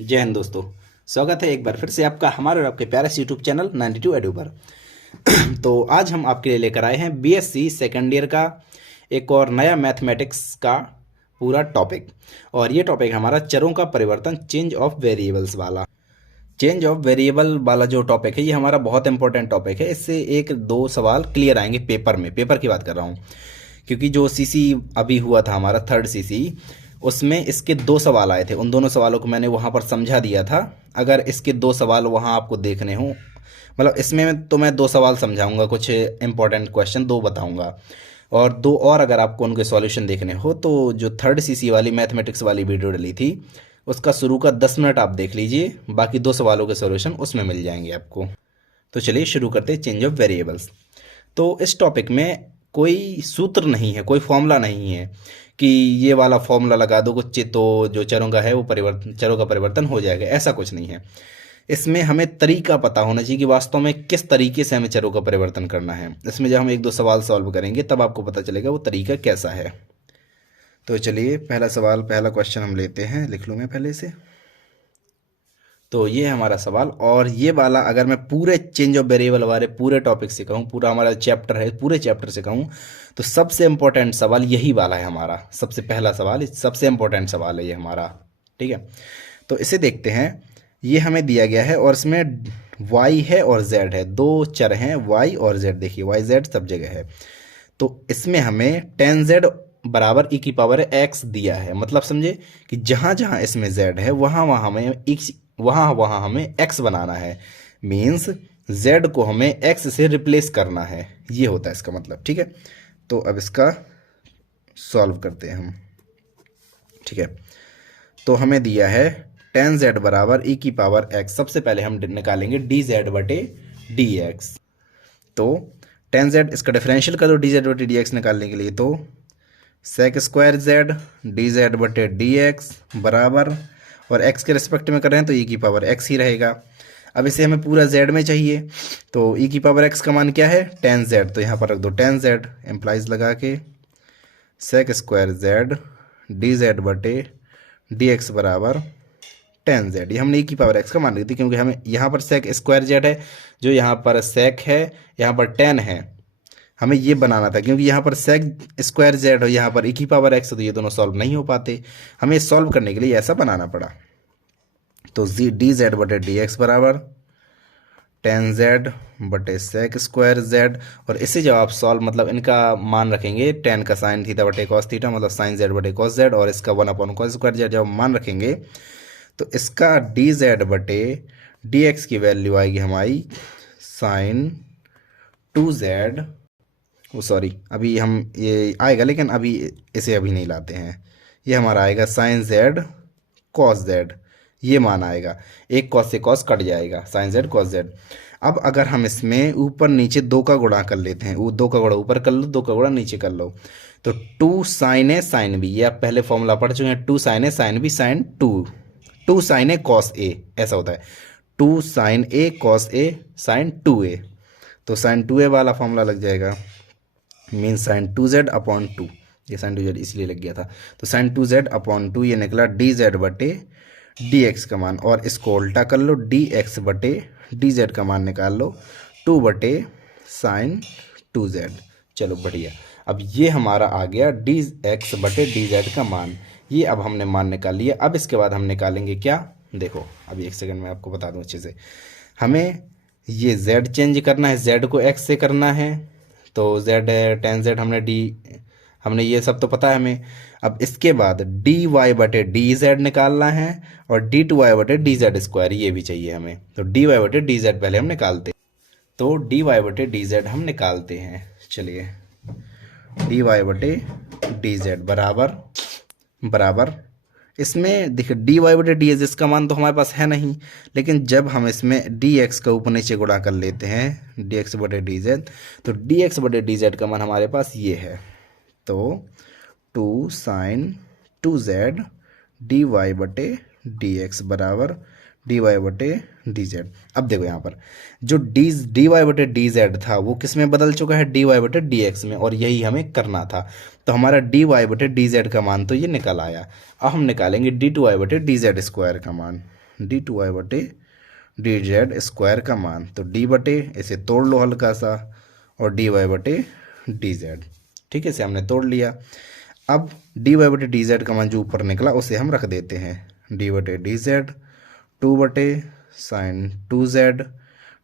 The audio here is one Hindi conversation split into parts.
जय हिंद दोस्तों। स्वागत है एक बार फिर से आपका हमारे और आपके प्यारे से यूट्यूब चैनल 92 एडू पर। तो आज हम आपके लिए लेकर आए हैं बीएससी सेकेंड ईयर का एक और नया मैथमेटिक्स का पूरा टॉपिक। और ये टॉपिक हमारा चरों का परिवर्तन, चेंज ऑफ वेरिएबल्स वाला। चेंज ऑफ वेरिएबल वाला जो टॉपिक है ये हमारा बहुत इंपॉर्टेंट टॉपिक है। इससे एक दो सवाल क्लियर आएंगे पेपर में, पेपर की बात कर रहा हूँ, क्योंकि जो सीसी अभी हुआ था हमारा थर्ड सीसी, उसमें इसके दो सवाल आए थे। उन दोनों सवालों को मैंने वहाँ पर समझा दिया था। अगर इसके दो सवाल वहाँ आपको देखने हो, मतलब इसमें तो मैं दो सवाल समझाऊंगा, कुछ इंपॉर्टेंट क्वेश्चन दो बताऊंगा, और दो और अगर आपको उनके सॉल्यूशन देखने हो तो जो थर्ड सीसी वाली मैथमेटिक्स वाली वीडियो डली थी उसका शुरू का 10 मिनट आप देख लीजिए, बाकी दो सवालों के सॉल्यूशन उसमें मिल जाएंगे आपको। तो चलिए शुरू करते हैं चेंज ऑफ वेरिएबल्स। तो इस टॉपिक में कोई सूत्र नहीं है, कोई फॉर्मूला नहीं है कि ये वाला फॉर्मूला लगा दो कुछ तो जो चरों का है वो चरों का परिवर्तन हो जाएगा, ऐसा कुछ नहीं है। इसमें हमें तरीका पता होना चाहिए कि वास्तव में किस तरीके से हमें चरों का परिवर्तन करना है। इसमें जब हम एक दो सवाल सॉल्व करेंगे तब आपको पता चलेगा वो तरीका कैसा है। तो चलिए पहला सवाल, पहला क्वेश्चन हम लेते हैं, लिख लूँ मैं पहले से। तो ये है हमारा सवाल, और ये वाला अगर मैं पूरे चेंज ऑफ वेरिएबल वाले पूरे टॉपिक से कहूँ, पूरा हमारा चैप्टर है, पूरे चैप्टर से कहूँ तो सबसे इंपॉर्टेंट सवाल यही वाला है हमारा। सबसे पहला सवाल, सबसे इंपॉर्टेंट सवाल है ये हमारा। ठीक है, तो इसे देखते हैं। ये हमें दिया गया है और इसमें y है और z है, दो चर हैं y और z। देखिए y z सब जगह है। तो इसमें हमें tan z बराबर e की पावर x दिया है। मतलब समझे कि जहाँ जहाँ इसमें z है वहाँ वहाँ हमें वहाँ हमें x बनाना है। मीन्स z को हमें x से रिप्लेस करना है, ये होता है इसका मतलब। ठीक है, तो अब इसका सॉल्व करते हैं हम। ठीक है, तो हमें दिया है tan z बराबर e की पावर x। सबसे पहले हम निकालेंगे dz बटे dx। तो tan z इसका डिफरेंशियल कर दो dz बटे dx निकालने के लिए। तो सेक स्क्वायर z dz बटे dx बराबर, और x के रिस्पेक्ट में कर रहे हैं तो e की पावर x ही रहेगा। अब इसे हमें पूरा z में चाहिए, तो e की पावर x का मान क्या है, tan z। तो यहाँ पर रख दो tan z, एम्प्लाइज लगा के सेक स्क्वायर z dz बटे dx बराबर tan z। ये हमने e की पावर x का मान रखी थी, क्योंकि हमें यहाँ पर सेक स्क्वायर z है, जो यहाँ पर सेक है, यहाँ पर tan है, हमें ये बनाना था। क्योंकि यहाँ पर सेक स्क्वायर जेड और यहाँ पर e की पावर x है, तो ये दोनों सॉल्व नहीं हो पाते। हमें सॉल्व करने के लिए ऐसा बनाना पड़ा। तो डी जेड बटे डी एक्स बराबर tan z बटे सेक स्क्वायर z। और इसे जब आप सॉल्व, मतलब इनका मान रखेंगे, tan का साइन थीटा बटे कॉस थीटा, मतलब साइन z बटे कॉस z, और इसका 1/cos स्क्वायर z जब मान रखेंगे तो इसका डी जेड बटे डी एक्स की वैल्यू आएगी हमारी साइन 2z। वो सॉरी, अभी हम ये आएगा, लेकिन अभी इसे अभी नहीं लाते हैं। ये हमारा आएगा साइन z कॉस z, ये मान आएगा। एक कॉस से कॉस कट जाएगा, साइन z कॉस z। अब अगर हम इसमें ऊपर नीचे दो का गुणा कर लेते हैं, वो दो का गुणा ऊपर कर लो, दो का गुणा नीचे कर लो, तो 2 साइन ए साइन बी, ये आप पहले फॉर्मूला पढ़ चुके हैं। 2 sign A sine B sign 2 sign A cos A, ऐसा होता है। 2 sign A cos A sign 2a, तो साइन 2a वाला फॉर्मूला लग जाएगा, मीन साइन 2z अपॉन 2। ये साइन 2z इसलिए लग गया था। तो साइन 2z अपॉन 2 ये निकला dz बटे dx का मान, और इसको उल्टा कर लो, dx बटे dz का मान निकाल लो, 2 बटे साइन 2z। चलो बढ़िया, अब ये हमारा आ गया dx बटे dz का मान। ये अब हमने मान निकाल लिया। अब इसके बाद हम निकालेंगे क्या, देखो अभी एक सेकंड में आपको बता दूं अच्छे से। हमें ये z चेंज करना है, z को x से करना है। तो z tan z हमने ये सब तो पता है हमें। अब इसके बाद dy बटे dz निकालना है, और d2y बटे dz स्क्वायर ये भी चाहिए हमें। तो dy बटे dz पहले हम निकालते हैं। तो dy बटे dz हम निकालते हैं। चलिए dy बटे dz बराबर इसमें देखिए dy बटे dx इसका मान तो हमारे पास है नहीं, लेकिन जब हम इसमें dx का ऊपर नीचे गुणा कर लेते हैं dx बटे dz, तो dx बटे dz का मान हमारे पास ये है। तो 2 साइन 2z dy बटे dx बराबर dy बटे dz। अब देखो यहाँ पर जो dy बटे dz था वो किस में बदल चुका है, dy बटे dx में, और यही हमें करना था। तो हमारा dy बटे dz का मान तो ये निकल आया। अब हम निकालेंगे d2y बटे dz स्क्वायर का मान। d2y/dz² का मान। तो d बटे, इसे तोड़ लो हल्का सा, और dy/dz। ठीक है, इसे हमने तोड़ लिया। अब dy/dz का मान जो ऊपर निकला उसे हम रख देते हैं, d/dz 2/sin 2z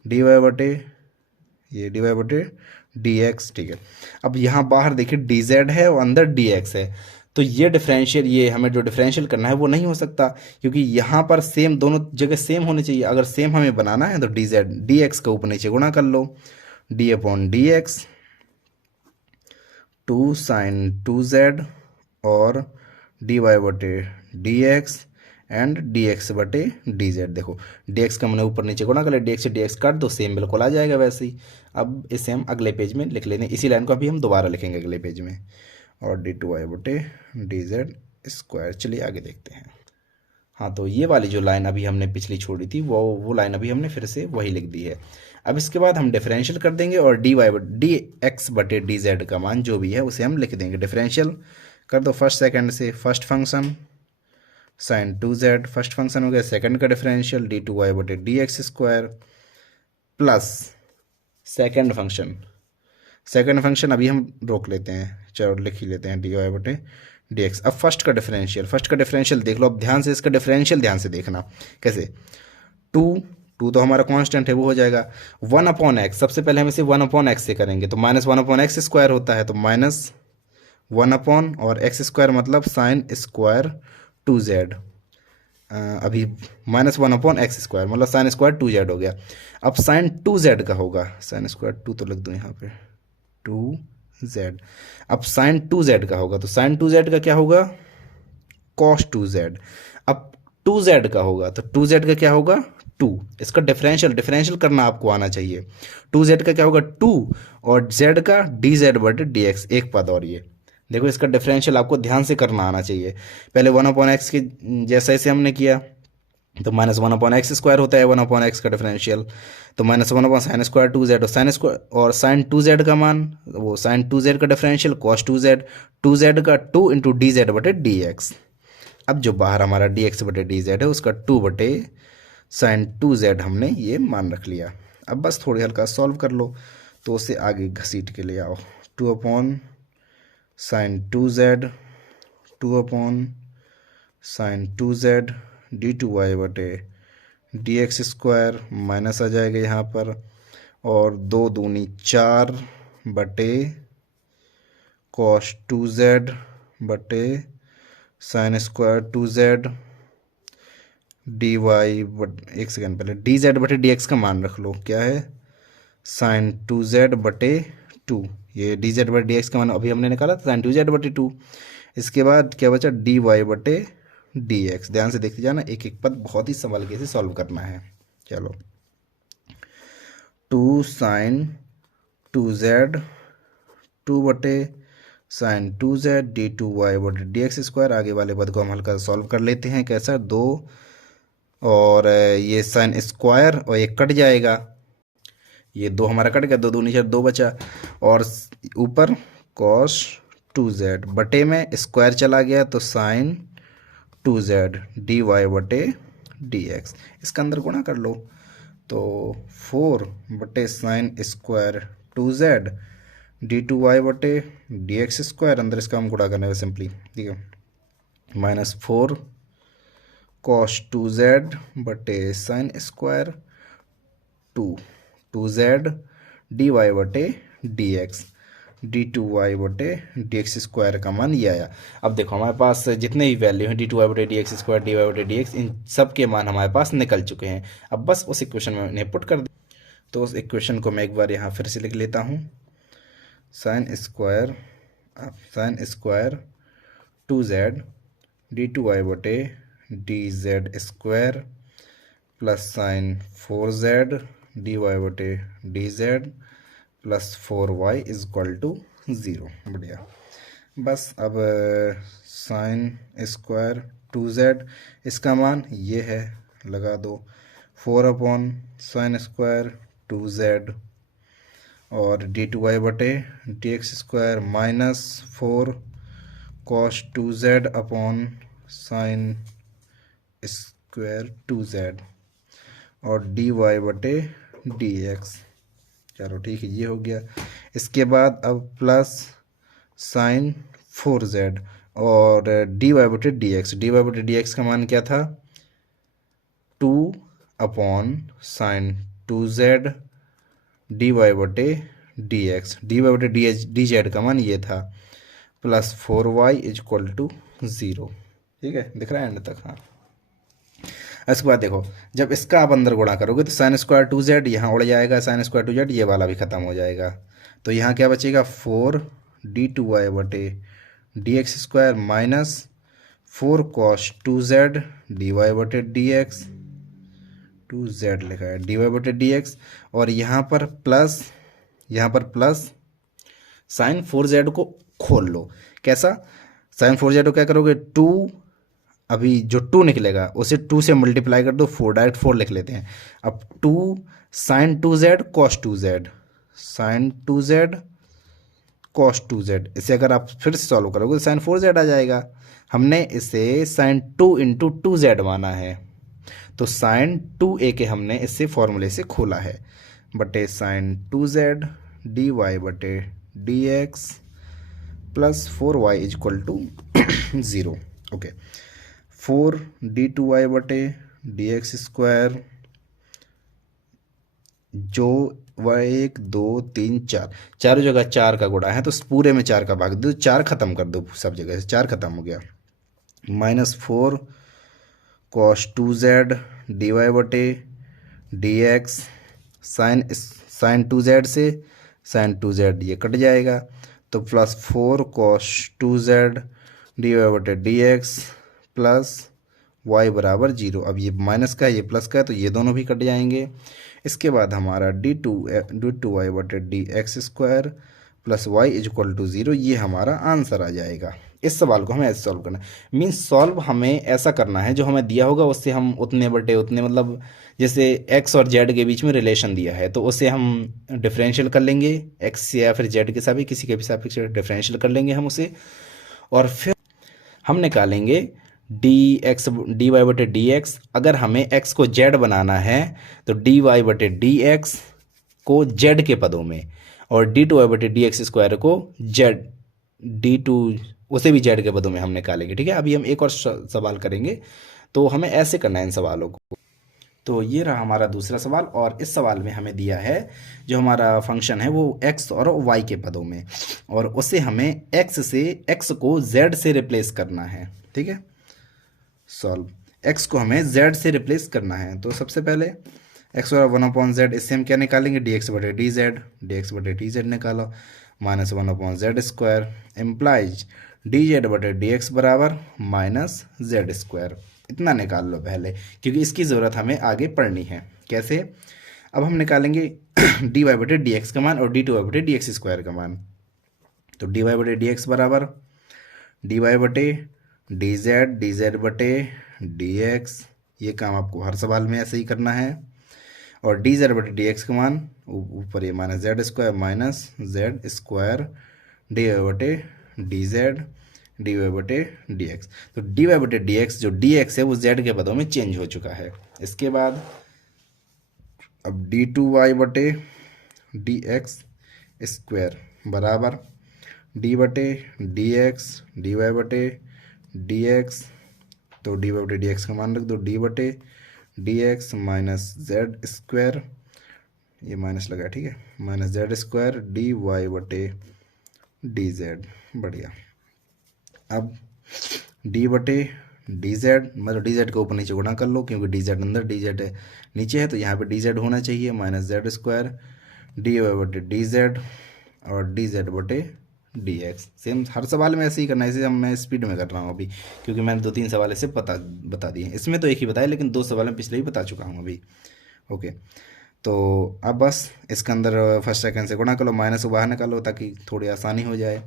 dy/dx। ठीक है, अब यहाँ बाहर देखिए dz है और अंदर dx है, तो ये डिफरेंशियल, ये हमें जो डिफरेंशियल करना है वो नहीं हो सकता, क्योंकि यहाँ पर सेम, दोनों जगह सेम होनी चाहिए। अगर सेम हमें बनाना है तो dx का ऊपर नीचे गुणा कर लो, d/dx 2sin 2z और dy/dx एंड dx/dz। देखो dx का मैंने ऊपर नीचे गुणा कर लिया, dx से dx काट दो, सेम बिल्कुल आ जाएगा वैसे ही। अब इसे हम अगले पेज में लिख लेते हैं, इसी लाइन को अभी हम दोबारा लिखेंगे अगले पेज में, और d2y/dz²। चलिए आगे देखते हैं। हाँ, तो ये वाली जो लाइन अभी हमने पिछली छोड़ी थी वो लाइन अभी हमने फिर से वही लिख दी है। अब इसके बाद हम डिफरेंशियल कर देंगे और dx/dz का मान जो भी है उसे हम लिख देंगे। डिफरेंशियल कर दो फर्स्ट सेकंड से। First function sin 2z first function हो गया, सेकंड का differential d2y/dx² plus second function अभी हम रोक लेते हैं, चलो लिख ही लेते हैं dy/dx। अब फर्स्ट का डिफरेंशियल देख लो। अब ध्यान से इसका डिफरेंशियल ध्यान से देखना कैसे। 2 तो हमारा कांस्टेंट है, वो हो जाएगा 1/x। सबसे पहले हम इसे 1/x से करेंगे, तो -1/x² होता है, तो -1 और x² मतलब sin स्क्वायर 2z। अभी -1/x² मतलब sin स्क्वायर 2z हो गया। अब sin 2z का होगा, sin स्क्वायर 2 तो लिख दो यहाँ पे 2z। अब sin 2z का होगा, तो sin 2z का क्या होगा, cos 2z। अब 2z का होगा, तो 2z का क्या होगा 2। इसका डिफरेंशियल करना आपको आना चाहिए। 2z का क्या होगा 2 और z का dz/dx, एक पद। और ये देखो इसका डिफरेंशियल आपको ध्यान से करना आना चाहिए। पहले 1/x की जैसा इसे हमने किया, तो -1/x² होता है 1/x का डिफरेंशियल, तो -1/sin स्क्वायर 2z और sin 2z का मान, वो sin 2z का डिफरेंशियल cos 2z का 2 × dz/dx। अब जो बाहर हमारा dx/dz है उसका 2/sin 2z हमने ये मान रख लिया। अब बस थोड़ी हल्का सॉल्व कर लो, तो उसे आगे घसीट के ले आओ। 2/sin 2z 2/sin 2z d2y/dx² minus आ जाएगा यहाँ पर, और 2 दूनी 4 बटे cos 2z बटे sin स्क्वायर 2z dy। एक सेकेंड पहले dz/dx का मान रख लो, क्या है sin 2z/2। ये dz/dx का मान अभी हमने निकाला था sin 2z/2। इसके बाद क्या बचा dy/dx। ध्यान से देखते जाना, एक एक पद बहुत ही संभल के इसे सॉल्व करना है। चलो 2 sin 2z 2/sin 2z d2y/dx²। आगे वाले पद को हम हल्का सॉल्व कर लेते हैं। कैसा 2 और ये sin स्क्वायर और ये कट जाएगा, ये 2 हमारा कट गया, 2 दूनी 4 2 बचा, और ऊपर cos 2z बटे में स्क्वायर चला गया, तो sin 2z dy/dx। इसका अंदर गुणा कर लो, तो 4/sin स्क्वायर 2z d2y/dx²। अंदर इसका हम गुणा करने में सिंपली, ठीक है, -4 cos 2z बटे sin square 2z dy/dx d2y/dx² का मान ये आया। अब देखो हमारे पास जितने भी वैल्यू हैं d2y/dx² dy/dx, इन सब के मान हमारे पास निकल चुके हैं। अब बस उस इक्वेशन में इन्हें पुट कर दे। तो उस इक्वेशन को मैं एक बार यहाँ फिर से लिख लेता हूँ। sin square 2z d2y/dz² plus sin 4z dy/dz plus 4y = 0। बढ़िया। बस अब sin स्क्वायर 2z, इसका मान ये है, लगा दो 4/sin स्क्वायर 2z और d2y/dx² -4 cos 2z/sin square 2z और dy/dx। चलो ठीक है, ये हो गया। इसके बाद अब प्लस साइन 4z और dy/dx। dy/dx का मान क्या था? 2/sin 2z dy/dx। dy/dz का मान ये था प्लस 4y = 0। ठीक है, दिख रहा है एंड तक? हाँ। इसके बाद देखो, जब इसका आप अंदर गुणा करोगे तो साइन स्क्वायर 2z यहाँ उड़ जाएगा, साइन स्क्वायर 2z ये वाला भी खत्म हो जाएगा। तो यहाँ क्या बचेगा? 4d2y/dx² minus 4 cos 2z dy/dx। 2z लिखा है, dy/dx। और यहाँ पर प्लस साइन 4z को खोल लो। कैसा? साइन 4z को क्या करोगे? 2, अभी जो 2 निकलेगा उसे 2 से मल्टीप्लाई कर दो, 4 डायरेक्ट 4 लिख लेते हैं। अब 2 sign 2z cos 2z, sign 2z cos 2z, इसे अगर आप फिर से सॉल्व करोगे तो साइन 4z आ जाएगा। हमने इसे साइन 2 × 2z माना है, तो साइन 2a के हमने इससे फॉर्मूले से खोला है, बटे sign 2z dy/dx plus 4y = 0। Okay, 4d2y/dx² जो 1 2 3 4 चारों जगह 4 का गुणा है, तो पूरे में 4 का भाग दो, 4 खत्म कर दो, सब जगह से 4 खत्म हो गया। Minus 4 cos 2z dy/dx, sign 2z से साइन 2z ये कट जाएगा, तो plus 4 cos 2z dy/dx plus y = 0। अब ये माइनस का है, ये प्लस का है, तो ये दोनों भी कट जाएंगे। इसके बाद हमारा d2y/dx² प्लस y = 0, ये हमारा आंसर आ जाएगा। इस सवाल को हमें ऐसे सॉल्व करना है, मीन्स सॉल्व हमें ऐसा करना है जो हमें दिया होगा उससे हम उतने बटे उतने, मतलब जैसे x और z के बीच में रिलेशन दिया है तो उसे हम डिफरेंशियल कर लेंगे, x या फिर z के साथ किसी के भी सापेक्ष डिफरेंशियल कर लेंगे हम उसे, और फिर हम निकालेंगे dy/dx। अगर हमें x को z बनाना है तो dy/dx को z के पदों में, और d2y/dx² को z d2 उसे भी z के पदों में हम निकालेंगे। ठीक है, अभी हम एक और सवाल करेंगे, तो हमें ऐसे करना है इन सवालों को। तो ये रहा हमारा दूसरा सवाल, और इस सवाल में हमें दिया है जो हमारा फंक्शन है वो x और y के पदों में, और उसे हमें x को z से रिप्लेस करना है। ठीक है, सॉल्व। x को हमें z से रिप्लेस करना है, तो सबसे पहले x और 1/z, इससे हम क्या निकालेंगे? dx/dz निकालो, माइनस 1/z² इम्प्लाइज dz/dx बराबर माइनस z²। इतना निकाल लो पहले, क्योंकि इसकी ज़रूरत हमें आगे पढ़नी है। कैसे? अब हम निकालेंगे dy/dx का मान और d2y/dx² का मान। तो dy/dx बराबर dy/dz/dx, ये काम आपको हर सवाल में ऐसे ही करना है, और dz/dx का मान ऊपर ये minus z² minus z² dy/dz/dx। तो dy/dx जो dx है वो z के पदों में चेंज हो चुका है। इसके बाद अब d2y/dx² बराबर d/dx dy/dx, तो dy/dx का मान रख दो, d/dx माइनस z², ये माइनस लगा, ठीक है, माइनस z² dy/dz। बढ़िया। अब d/dz मतलब dz को ऊपर नीचे गुणा कर लो, क्योंकि dz अंदर dz नीचे है, तो यहाँ पे dz होना चाहिए, माइनस z² dy/dz और dz/dx। सेम हर सवाल में ऐसे ही करना है, इसे मैं स्पीड में कर रहा हूँ अभी, क्योंकि मैंने 2-3 सवाल ऐसे बता दिए। इसमें तो एक ही बताया, लेकिन 2 सवाल में पिछले ही बता चुका हूँ अभी। ओके, तो अब बस इसके अंदर फर्स्ट सेकंड से गुणा कर लो, माइनस को बाहर निकालो ताकि थोड़ी आसानी हो जाए।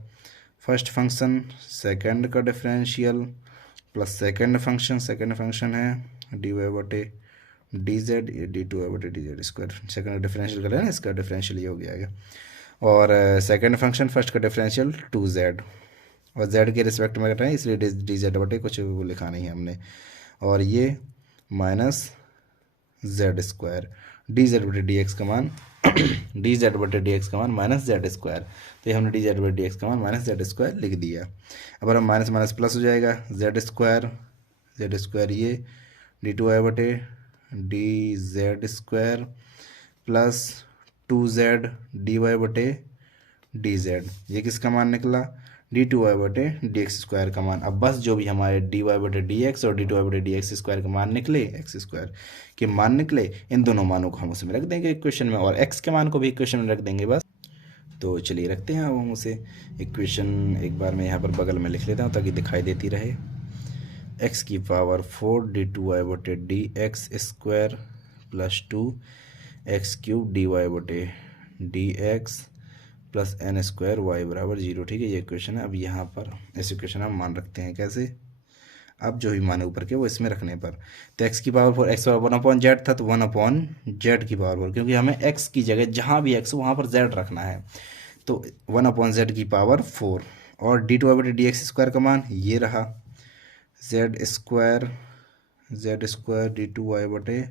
फर्स्ट फंक्शन सेकंड का डिफरेंशियल प्लस सेकंड फंक्शन है dy/dz, ये d2y/dz², सेकंड डिफरेंशियल कर लेना, इसका डिफरेंशियल ये हो गया। और सेकंड फंक्शन फर्स्ट का डिफरेंशियल 2z, और z के रिस्पेक्ट में कर रहे हैं इसलिए dz/, कुछ वो लिखा नहीं है हमने, और ये minus z square, D Z बटे डी एक्स का मान डी जेड बटे डी एक्स का मान माइनस जेड स्क्वायर। तो ये हमने डी जेड बटे डी एक्स का मान माइनस जेड स्क्वायर लिख दिया। अब हम माइनस माइनस प्लस हो जाएगा, जेड स्क्वायर ये डी टू वाई बटे D Z square plus 2z D Y बटे डी जेड, ये किसका मान निकला, डी टू वाई बटे डी एक्स स्क्वायर का मान। अब बस जो भी हमारे डी वाई बटे डी एक्स और डी टू वाई बटे डी एक्स स्क्वायर का मान निकले, एक्स स्क्वायर के मान निकले, इन दोनों मानों को हम उसमें रख देंगे इक्वेशन में, और एक्स के मान को भी इक्वेशन में रख देंगे बस। तो चलिए रखते हैं अब हम उसे इक्वेशन, एक बार मैं यहाँ पर बगल में लिख लेता हूँ ताकि दिखाई देती रहे। एक्स की पावर 4 डी टू वाई बटे D x square plus 2 x cube d Y बटे D x plus N square Y बराबर 0। ठीक है, ये इक्वेशन है। अब यहाँ पर इस इक्वेशन हम मान रखते हैं कैसे, अब जो भी मान ऊपर के वो इसमें रखने पर। तो एक्स की पावर 4, एक्स पावर 1/z था तो 1/z की पावर 4, क्योंकि हमें एक्स की जगह जहाँ भी एक्स हो वहाँ पर z रखना है, तो 1/z की पावर 4। और डी टू वाई बटे डी एक्स स्क्वायर का मान ये रहा, z square d two Y बटे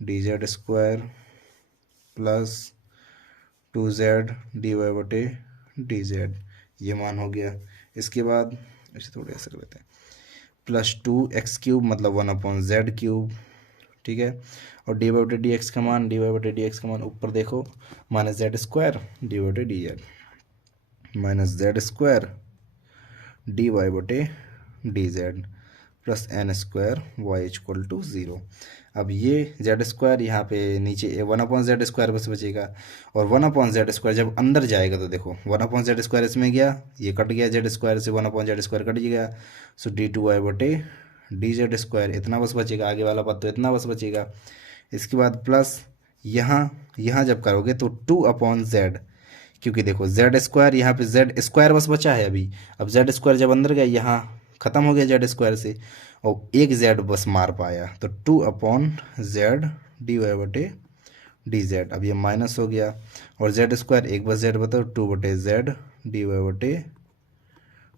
D Z square plus 2z D Y बटे डी जेड, ये मान हो गया। इसके बाद इसे थोड़ा ऐसा कर लेते हैं, प्लस 2x क्यूब मतलब 1/z क्यूब। ठीक है, और डी वाई बटे डी एक्स का मान, डी वाई बटे डी एक्स का मान ऊपर देखो minus z square d Y बटे D z minus z square d Y बटे D Z plus N square Y equal to 0। अब ये जेड स्क्वायर यहाँ पे नीचे 1/z स्क्वायर बस बचेगा, और 1/z स्क्वायर जब अंदर जाएगा तो देखो 1/z स्क्वायर इसमें गया, ये कट गया, जेड स्क्वायर से 1/z स्क्वायर कट गया, सो डी टू वाई बटे डी जेड स्क्वायर इतना बस बचेगा, आगे वाला पद तो इतना बस बचेगा। इसके बाद प्लस यहाँ जब करोगे तो 2/z, क्योंकि देखो जेड स्क्वायर यहाँ पे जेड स्क्वायर बस बचा है अभी, अब जेड स्क्वायर जब अंदर गया यहाँ ख़त्म हो गया जेड स्क्वायर से, और एक जेड बस मार पाया, तो 2/z डी वाई बटे डी जेड। अब ये माइनस हो गया, और जेड स्क्वायर एक बस जेड बताओ 2/z डी वाई बटे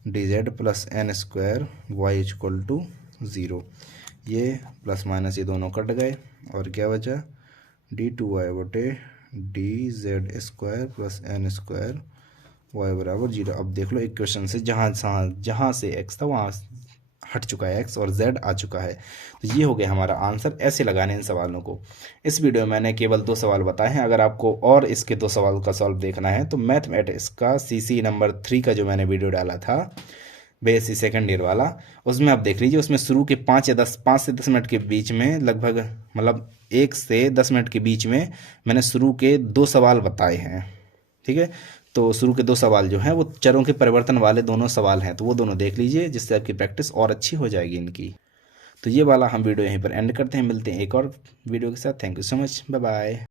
D Z plus N square Y equal to 0। ये प्लस माइनस ये दोनों कट गए, और क्या बचा, डी टू वाई बटे D Z square plus N square Y बराबर 0। अब देख लो इक्वेशन से जहाँ से एक्स था वहाँ हट चुका है एक्स और जेड आ चुका है। तो ये हो गया हमारा आंसर। ऐसे लगाने इन सवालों को। इस वीडियो में मैंने केवल 2 सवाल बताए हैं। अगर आपको और इसके 2 सवाल का सॉल्व देखना है तो मैथमेटिक्स का CC नंबर 3 का जो मैंने वीडियो डाला था BSc सेकेंड ईयर वाला, उसमें आप देख लीजिए। उसमें शुरू के 5 से 10 मिनट के बीच में, लगभग मतलब 1 से 10 मिनट के बीच में मैंने शुरू के 2 सवाल बताए हैं। ठीक है, तो शुरू के 2 सवाल जो हैं वो चरों के परिवर्तन वाले दोनों सवाल हैं, तो वो दोनों देख लीजिए, जिससे आपकी प्रैक्टिस और अच्छी हो जाएगी इनकी। तो ये वाला हम वीडियो यहीं पर एंड करते हैं। मिलते हैं एक और वीडियो के साथ। Thank you so much, bye bye.